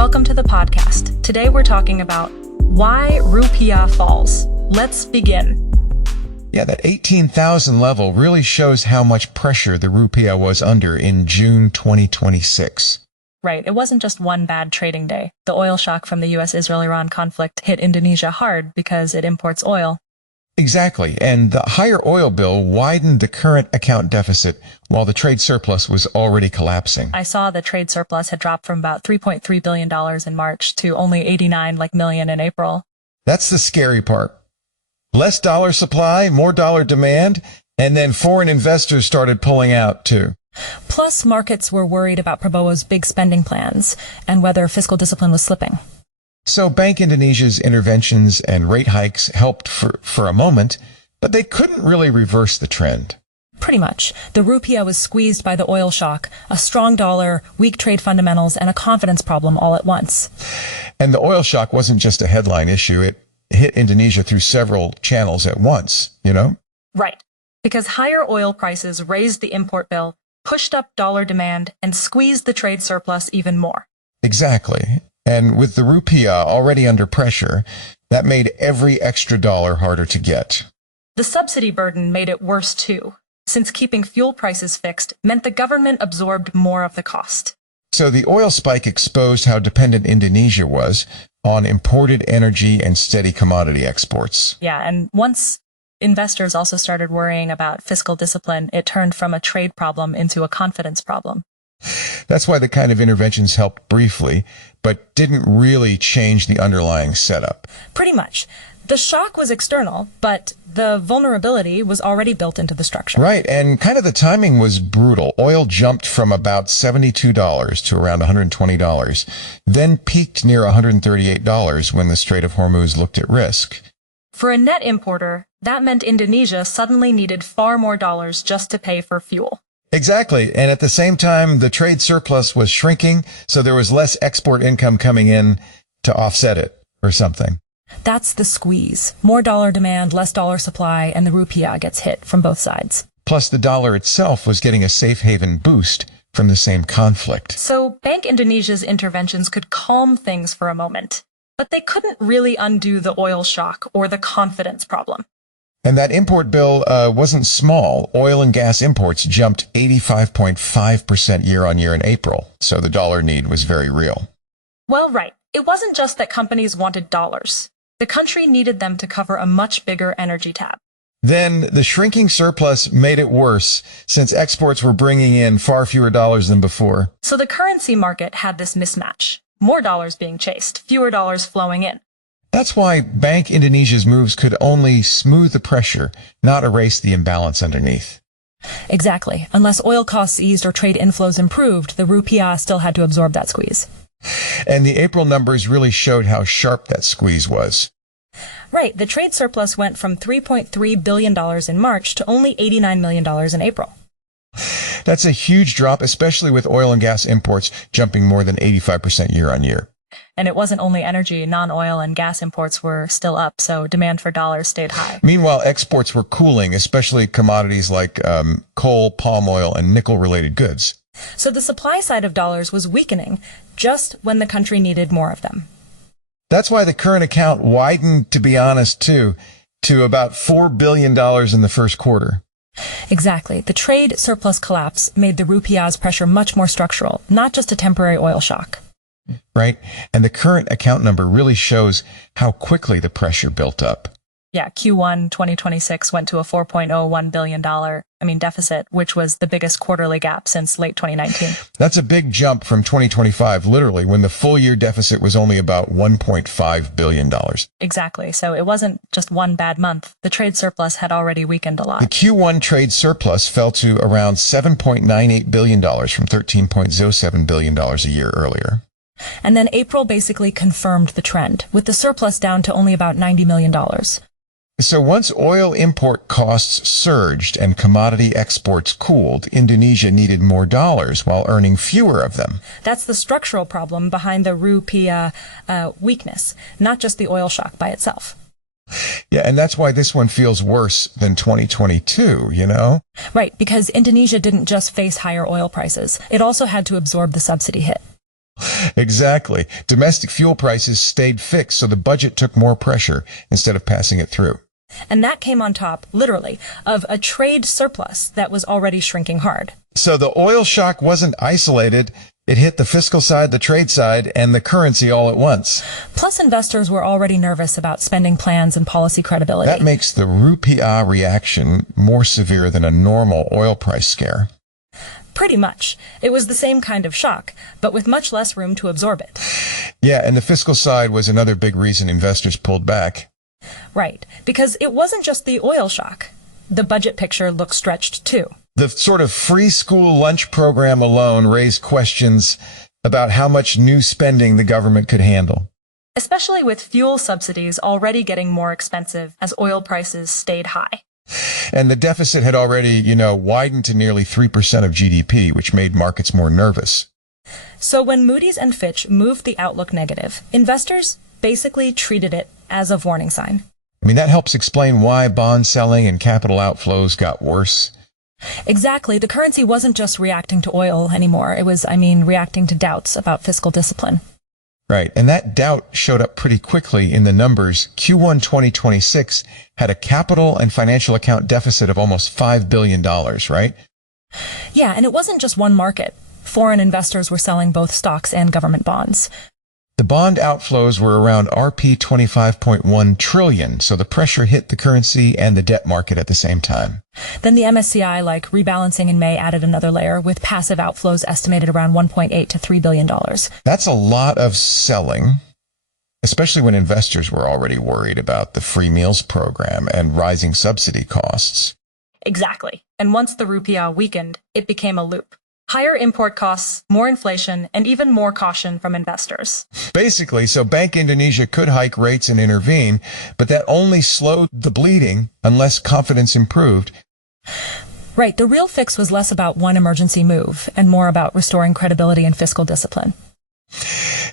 Welcome to the podcast. Today we're talking about why Rupiah falls. Let's begin. Yeah, that 18,000 level really shows how much pressure the Rupiah was under in June 2026. Right, it wasn't just one bad trading day. The oil shock from the US-Israel-Iran conflict hit Indonesia hard because it imports oil. Exactly, and the higher oil bill widened the current account deficit while the trade surplus was already collapsing. I saw the trade surplus had dropped from about $3.3 billion in March to only 89 million in April. That's the scary part. Less dollar supply, more dollar demand, and then foreign investors started pulling out too. Plus, markets were worried about Prabowo's big spending plans and whether fiscal discipline was slipping. So Bank Indonesia's interventions and rate hikes helped for a moment, but they couldn't really reverse the trend. Pretty much. The Rupiah was squeezed by the oil shock, a strong dollar, weak trade fundamentals, and a confidence problem all at once. And the oil shock wasn't just a headline issue. It hit Indonesia through several channels at once, you know? Right. Because higher oil prices raised the import bill, pushed up dollar demand, and squeezed the trade surplus even more. Exactly. And with the Rupiah already under pressure, that made every extra dollar harder to get. The subsidy burden made it worse too, since keeping fuel prices fixed meant the government absorbed more of the cost. So the oil spike exposed how dependent Indonesia was on imported energy and steady commodity exports. Yeah, and once investors also started worrying about fiscal discipline, it turned from a trade problem into a confidence problem. That's why the kind of interventions helped briefly, but didn't really change the underlying setup. Pretty much. The shock was external, but the vulnerability was already built into the structure. Right, and kind of the timing was brutal. Oil jumped from about $72 to around $120, then peaked near $138 when the Strait of Hormuz looked at risk. For a net importer, that meant Indonesia suddenly needed far more dollars just to pay for fuel. Exactly, and at the same time, the trade surplus was shrinking, so there was less export income coming in to offset it, or something. That's the squeeze. More dollar demand, less dollar supply, and the Rupiah gets hit from both sides. Plus, the dollar itself was getting a safe haven boost from the same conflict. So Bank Indonesia's interventions could calm things for a moment, but they couldn't really undo the oil shock or the confidence problem. And that import bill wasn't small. Oil and gas imports jumped 85.5% year on year in April, so the dollar need was very real. Well, right. It wasn't just that companies wanted dollars. The country needed them to cover a much bigger energy tab. Then the shrinking surplus made it worse, since exports were bringing in far fewer dollars than before. So the currency market had this mismatch. More dollars being chased, fewer dollars flowing in. That's why Bank Indonesia's moves could only smooth the pressure, not erase the imbalance underneath. Exactly. Unless oil costs eased or trade inflows improved, the Rupiah still had to absorb that squeeze. And the April numbers really showed how sharp that squeeze was. Right. The trade surplus went from $3.3 billion in March to only $89 million in April. That's a huge drop, especially with oil and gas imports jumping more than 85% year on year. And it wasn't only energy, non-oil and gas imports were still up, so demand for dollars stayed high. Meanwhile, exports were cooling, especially commodities like coal, palm oil, and nickel-related goods. So the supply side of dollars was weakening just when the country needed more of them. That's why the current account widened, to be honest, too, to about $4 billion in the first quarter. Exactly. The trade surplus collapse made the Rupiah's pressure much more structural, not just a temporary oil shock. Right? And the current account number really shows how quickly the pressure built up. Yeah, Q1 2026 went to a $4.01 billion deficit, which was the biggest quarterly gap since late 2019. That's a big jump from 2025, literally, when the full year deficit was only about $1.5 billion. Exactly. So it wasn't just one bad month. The trade surplus had already weakened a lot. The Q1 trade surplus fell to around $7.98 billion from $13.07 billion a year earlier. And then April basically confirmed the trend, with the surplus down to only about $90 million. So once oil import costs surged and commodity exports cooled, Indonesia needed more dollars while earning fewer of them. That's the structural problem behind the Rupiah weakness, not just the oil shock by itself. Yeah, and that's why this one feels worse than 2022, you know? Right, because Indonesia didn't just face higher oil prices. It also had to absorb the subsidy hit. Exactly. Domestic fuel prices stayed fixed, so the budget took more pressure instead of passing it through. And that came on top, literally, of a trade surplus that was already shrinking hard. So the oil shock wasn't isolated. It hit the fiscal side, the trade side, and the currency all at once. Plus, investors were already nervous about spending plans and policy credibility. That makes the Rupiah reaction more severe than a normal oil price scare. Pretty much. It was the same kind of shock, but with much less room to absorb it. Yeah, and the fiscal side was another big reason investors pulled back. Right, because it wasn't just the oil shock. The budget picture looked stretched too. The sort of free school lunch program alone raised questions about how much new spending the government could handle. Especially with fuel subsidies already getting more expensive as oil prices stayed high. And the deficit had already, widened to nearly 3% of GDP, which made markets more nervous. So when Moody's and Fitch moved the outlook negative, investors basically treated it as a warning sign. I mean, that helps explain why bond selling and capital outflows got worse. Exactly. The currency wasn't just reacting to oil anymore. It was, reacting to doubts about fiscal discipline. Right. And that doubt showed up pretty quickly in the numbers. Q1 2026 had a capital and financial account deficit of almost $5 billion, right? Yeah, and it wasn't just one market. Foreign investors were selling both stocks and government bonds. The bond outflows were around Rp 25.1 trillion, so the pressure hit the currency and the debt market at the same time. Then the MSCI, rebalancing in May, added another layer, with passive outflows estimated around $1.8 to $3 billion. That's a lot of selling, especially when investors were already worried about the free meals program and rising subsidy costs. Exactly. And once the rupiah weakened, it became a loop. Higher import costs, more inflation, and even more caution from investors. Basically, so Bank Indonesia could hike rates and intervene, but that only slowed the bleeding unless confidence improved. Right. The real fix was less about one emergency move and more about restoring credibility and fiscal discipline.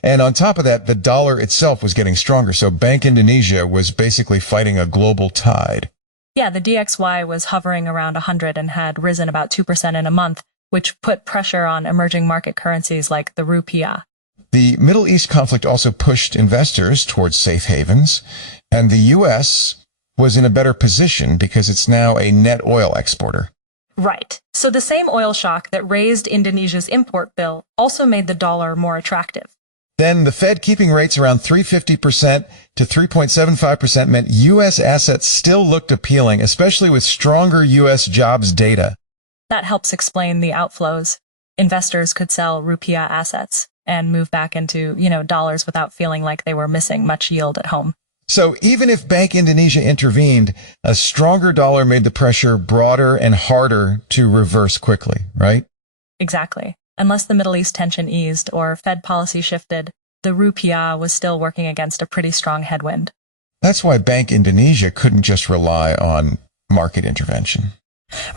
And on top of that, the dollar itself was getting stronger, so Bank Indonesia was basically fighting a global tide. Yeah, the DXY was hovering around 100 and had risen about 2% in a month, which put pressure on emerging market currencies like the rupiah. The Middle East conflict also pushed investors towards safe havens, and the U.S. was in a better position because it's now a net oil exporter. Right. So the same oil shock that raised Indonesia's import bill also made the dollar more attractive. Then the Fed keeping rates around 3.50% to 3.75% meant U.S. assets still looked appealing, especially with stronger U.S. jobs data. That helps explain the outflows. Investors could sell rupiah assets and move back into, dollars without feeling like they were missing much yield at home. So even if Bank Indonesia intervened, a stronger dollar made the pressure broader and harder to reverse quickly, right? Exactly. Unless the Middle East tension eased or Fed policy shifted, the rupiah was still working against a pretty strong headwind. That's why Bank Indonesia couldn't just rely on market intervention.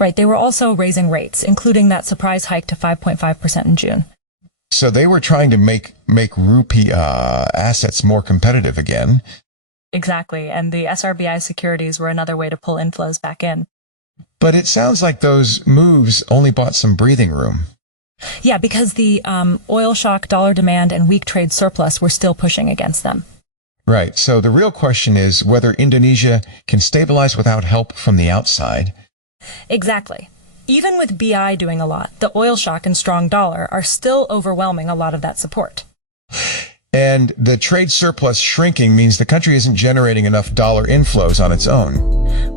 Right. They were also raising rates, including that surprise hike to 5.5% in June. So they were trying to make rupiah assets more competitive again. Exactly. And the SRBI securities were another way to pull inflows back in. But it sounds like those moves only bought some breathing room. Yeah, because the oil shock, dollar demand, and weak trade surplus were still pushing against them. Right. So the real question is whether Indonesia can stabilize without help from the outside. Exactly. Even with BI doing a lot, the oil shock and strong dollar are still overwhelming a lot of that support. And the trade surplus shrinking means the country isn't generating enough dollar inflows on its own.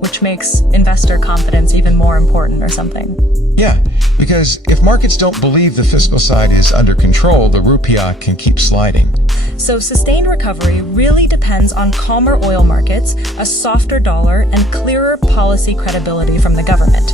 Which makes investor confidence even more important or something. Yeah, because if markets don't believe the fiscal side is under control, the rupiah can keep sliding. So sustained recovery really depends on calmer oil markets, a softer dollar, and clearer policy credibility from the government.